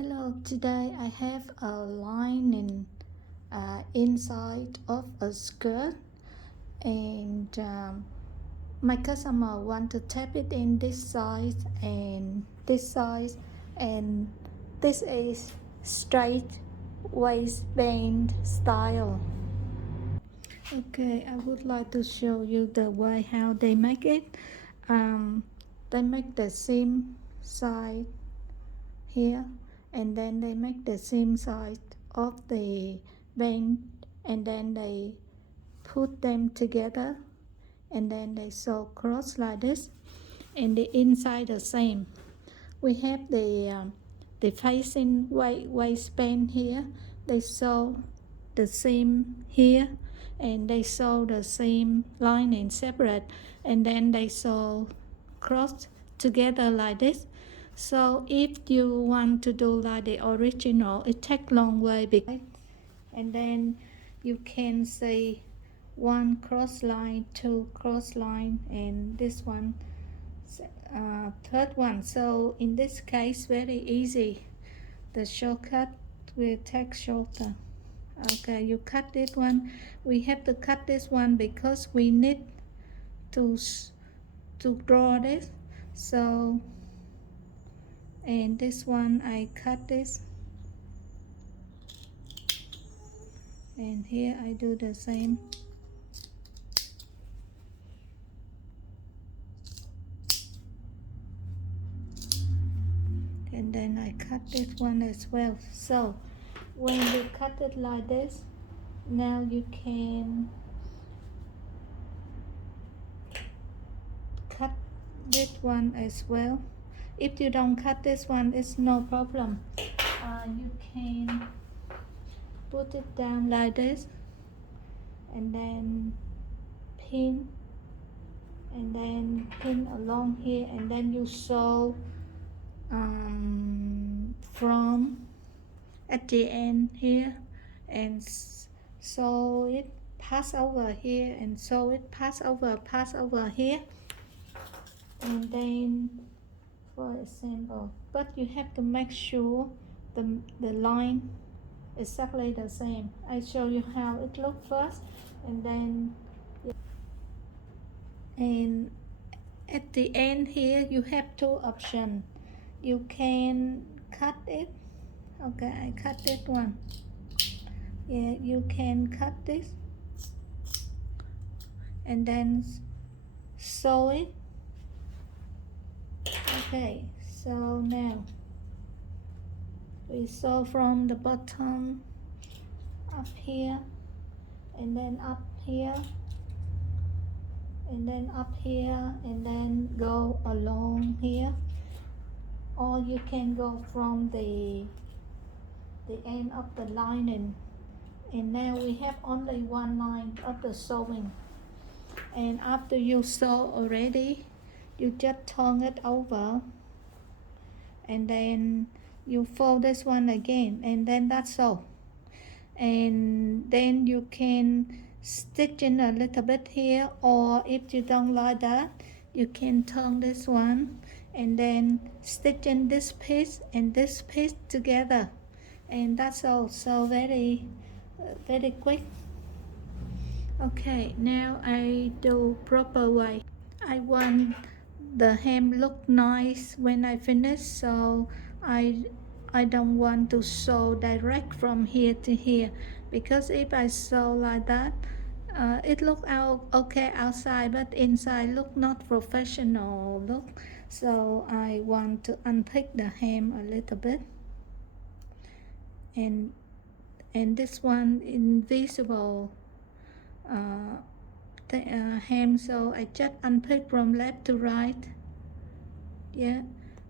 Hello, today I have a lining inside of a skirt, and my customer want to tap it in this size and this size, and this is straight waistband style. Okay, I would like to show you the way how they make it. Um, they make the seam side here, and then they make the same side of the band, and then they put them together, and then they sew cross like this, and the inside the same. We have the facing waistband here. They sew the seam here, and they sew the same lining separate, and then they sew cross together like this. So if you want to do like the original, it takes long way because, and then you can see one cross line, two cross line, and this one third one. So in this case, very easy. The shortcut will take shorter. Okay, you cut this one. We have to cut this one because we need to draw this. So, and this one I cut this, and here I do the same. And then I cut this one as well. So when you cut it like this, now you can cut this one as well. If you don't cut this one, it's no problem. You can put it down like this, and then pin, and then pin along here, and then you sew from at the end here, and sew it pass over here, and sew it pass over here, and then, for example, but you have to make sure the line exactly the same. I show you how it looks first, and then, and at the end here you have two options. You can cut it. Okay, I cut this one. Yeah, you can cut this and then sew it. Okay, so now we sew from the bottom up here, and then up here, and then up here, and then go along here, or you can go from the end of the lining. And now we have only one line of the sewing, and after you sew already, you just turn it over, and then you fold this one again, and then that's all. And then you can stitch in a little bit here, or if you don't like that, you can turn this one and then stitch in this piece and this piece together, and that's all. So very quick. Okay, now I do proper way. I want the hem look nice when I finish, so I don't want to sew direct from here to here, because if I sew like that, it look out okay outside, but inside look not professional look. So I want to unpick the hem a little bit, and this one invisible hem, so I just unpick from left to right. Yeah,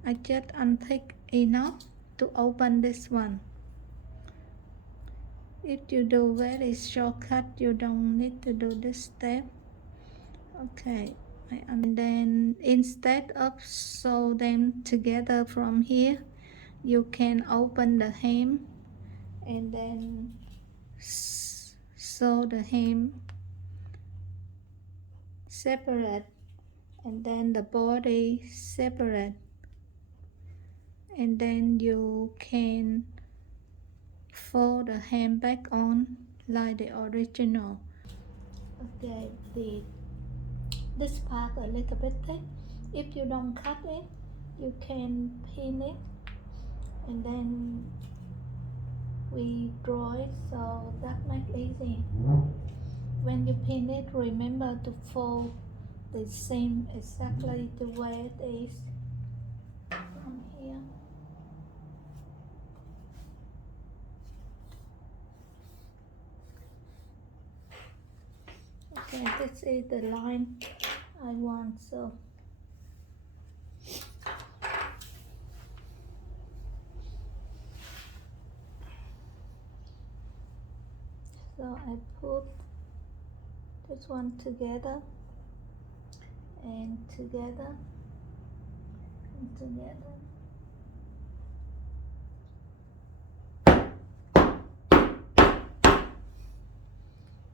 I just unpick enough to open this one. If you do very shortcut, you don't need to do this step. Okay, and then instead of sew them together from here, you can open the hem and then sew the hem separate, and then the body separate, and then you can fold the hem back on like the original. Okay, this part a little bit thick. If you don't cut it, you can pin it, and then we draw it, so that makes easy. When you pin it, remember to fold the seam exactly the way it is from here. Okay, this is the line I want, so I put this one together and together and together.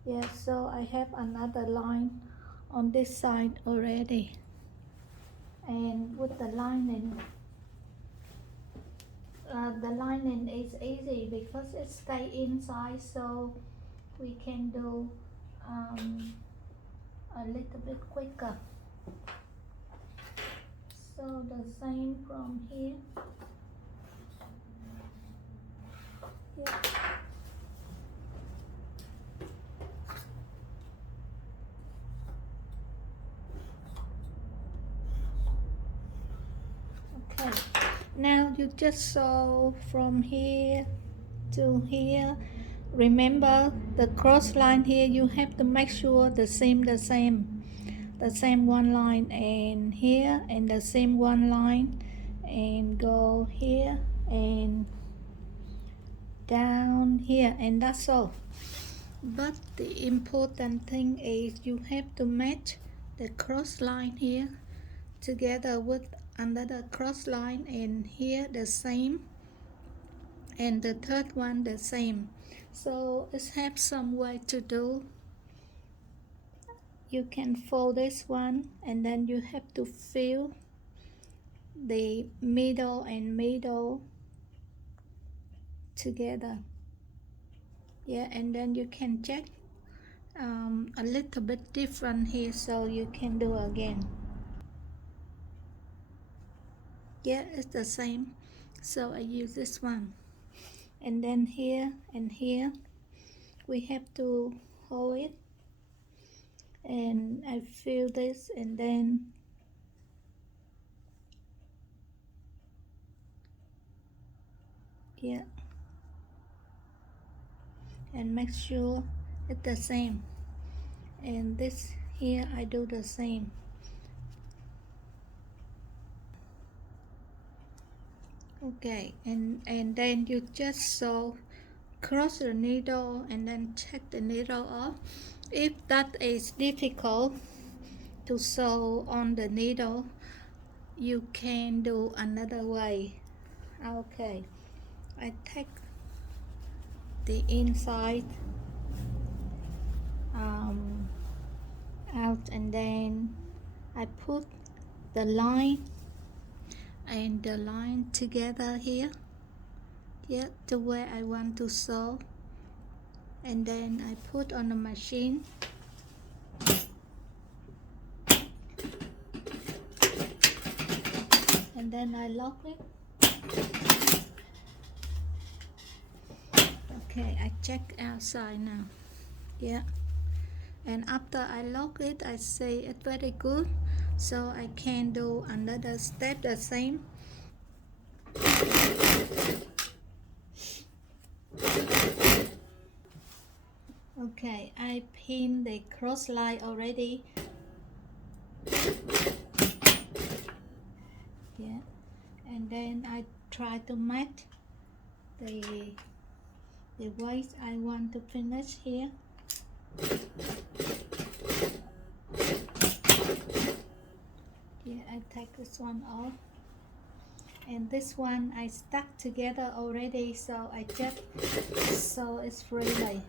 Yeah, so I have another line on this side already, and with the lining is easy because it stays inside, so we can do a little bit quicker. So the same from here. Yeah. Okay, now you just sew from here to here. Remember the cross line here, you have to make sure the same one line, and here, and the same one line, and go here and down here, and that's all. But the important thing is you have to match the cross line here together with another cross line, and here the same, and the third one the same. So it has some way to do. You can fold this one, and then you have to fill the middle and middle together. Yeah, and then you can check a little bit different here, so you can do again. Yeah, it's the same, so I use this one, and then here and here we have to hold it, and I fill this, and then yeah, and make sure it's the same, and this here I do the same. Okay, and then you just sew, cross the needle, and then take the needle off. If that is difficult to sew on the needle, you can do another way. Okay, I take the inside out, and then I put the line and the line together here, yeah, the way I want to sew, and then I put on the machine, and then I lock it. Okay, I check outside now. Yeah, and after I lock it, I say it's very good, so I can do another step the same. Okay, I pin the cross line already. Yeah, and then I try to match the waist I want to finish here. Yeah, I take this one off, and this one I stuck together already, so I just sew it freely.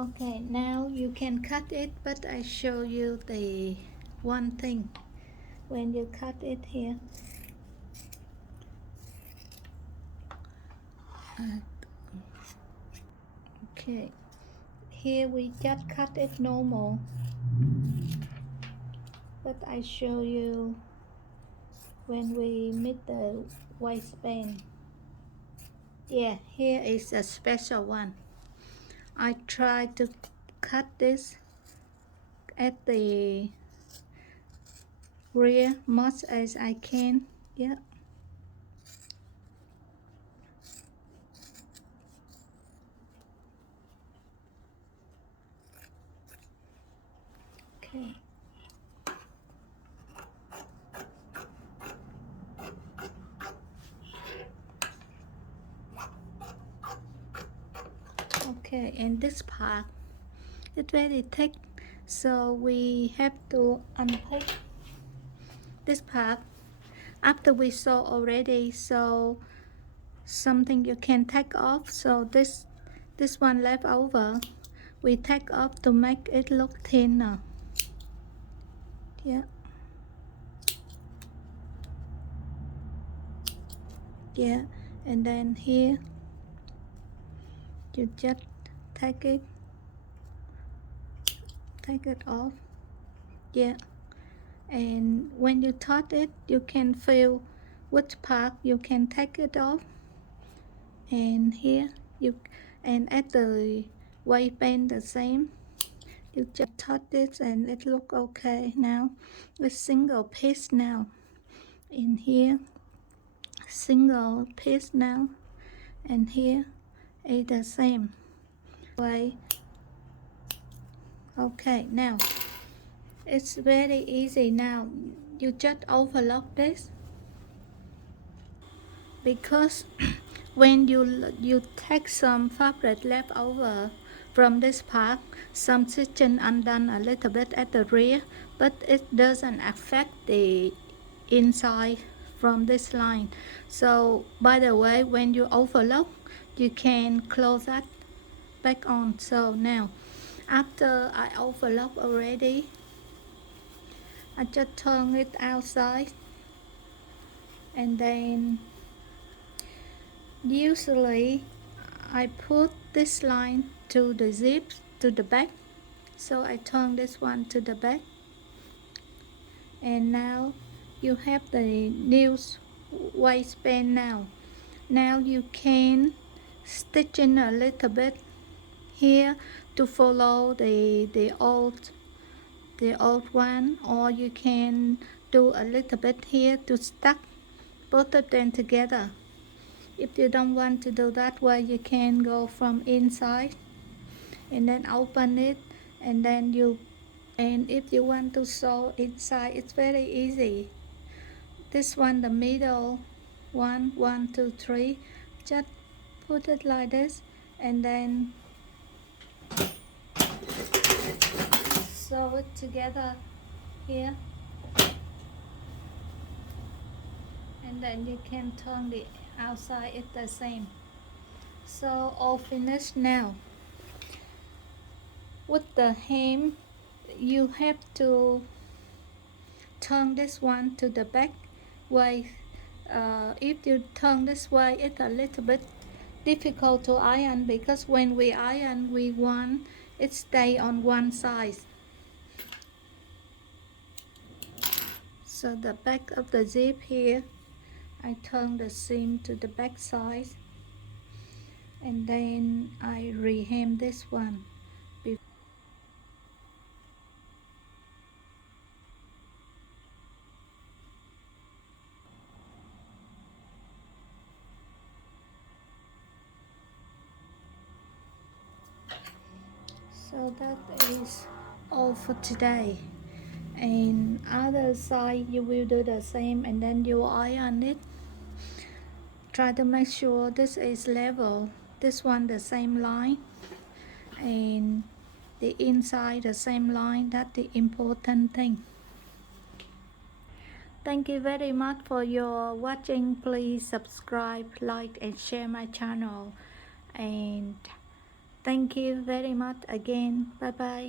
Okay, now you can cut it, but I show you the one thing. When you cut it here, okay, here we just cut it normal, but I show you when we meet the waistband. Yeah, here is a special one. I try to cut this at the rear much as I can. Yeah. Okay. Okay, and this part it's very thick, so we have to unpick this part after we sew already. So something you can take off. So this one left over, we take off to make it look thinner. Yeah. Yeah, and then here you just take it off. Yeah, and when you touch it, you can feel which part you can take it off. And here you, and at the waistband the same, you just touch it and it look okay. Now it's single piece now. In here, single piece now, and here is the same way. Okay, now it's very easy. Now you just overlock this, because when you take some fabric left over from this part, some stitching undone a little bit at the rear, but it doesn't affect the inside from this line. So by the way, when you overlock, you can close that back on. So now after I overlock already, I just turn it outside, and then usually I put this line to the zip to the back, so I turn this one to the back, and now you have the new waistband. Now you can stitch in a little bit here to follow the old one, or you can do a little bit here to stuck both of them together. If you don't want to do that way, you can go from inside and then open it, and then and if you want to sew inside, it's very easy. This one, the middle one, 1, 2, 3, just put it like this, and then sew it together here, and then you can turn the outside, it's the same. So all finished. Now with the hem, you have to turn this one to the back way. If you turn this way, it's a little bit difficult to iron, because when we iron, we want it stay on one side. So the back of the zip here, I turn the seam to the back side, and then I rehem this one. So that is all for today. And other side you will do the same, and then you iron it. Try to make sure this is level, this one the same line, and the inside the same line. That's the important thing. Thank you very much for your watching. Please subscribe, like, and share my channel, and Thank you very much again. Bye bye.